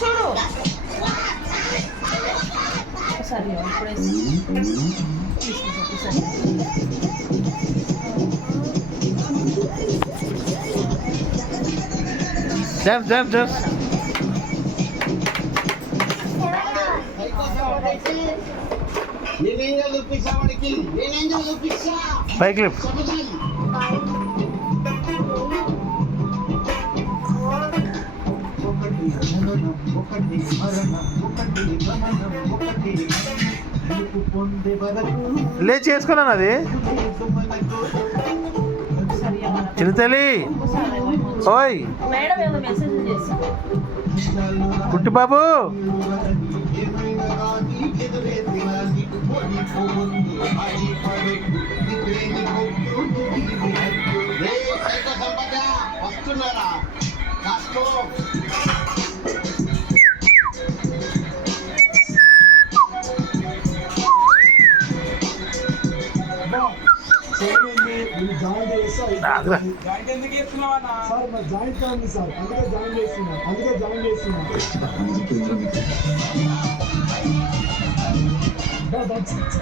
చూడు ఒకసారి పైకి లేపు. లే చేసుకున్నాను అది చిన్న తల్లి. ఓయ్ పుట్టి బాబు, వస్తున్నారా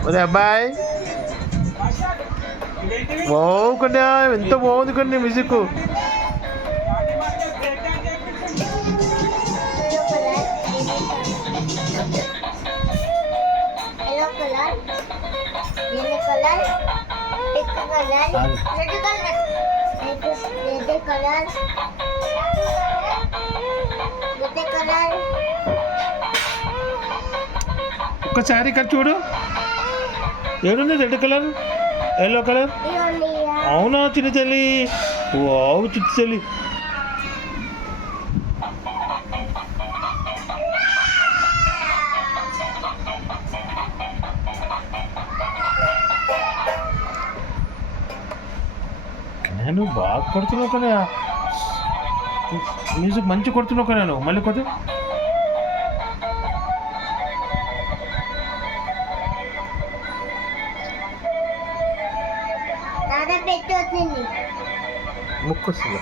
అదే అబ్బాయి బాగు కన్యా, ఎంత బాగుంది కన్యా మ్యూజిక్. ఒక్కసారి ఇక్కడ చూడు, ఏడుంది రెడ్ కలర్, ఎల్లో కలర్. అవునా చిన్న తల్లి, వావ్ చిన్న తల్లి. నేను బాగా కొడుతున్నావు కదా మ్యూజిక్, మంచి కొడుతున్నావు కదా. నేను మళ్ళీ కొద్ది ముక్కు వస్తుంది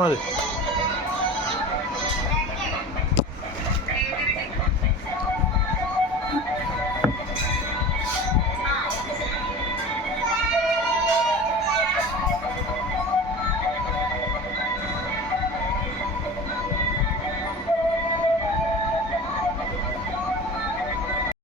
మరి.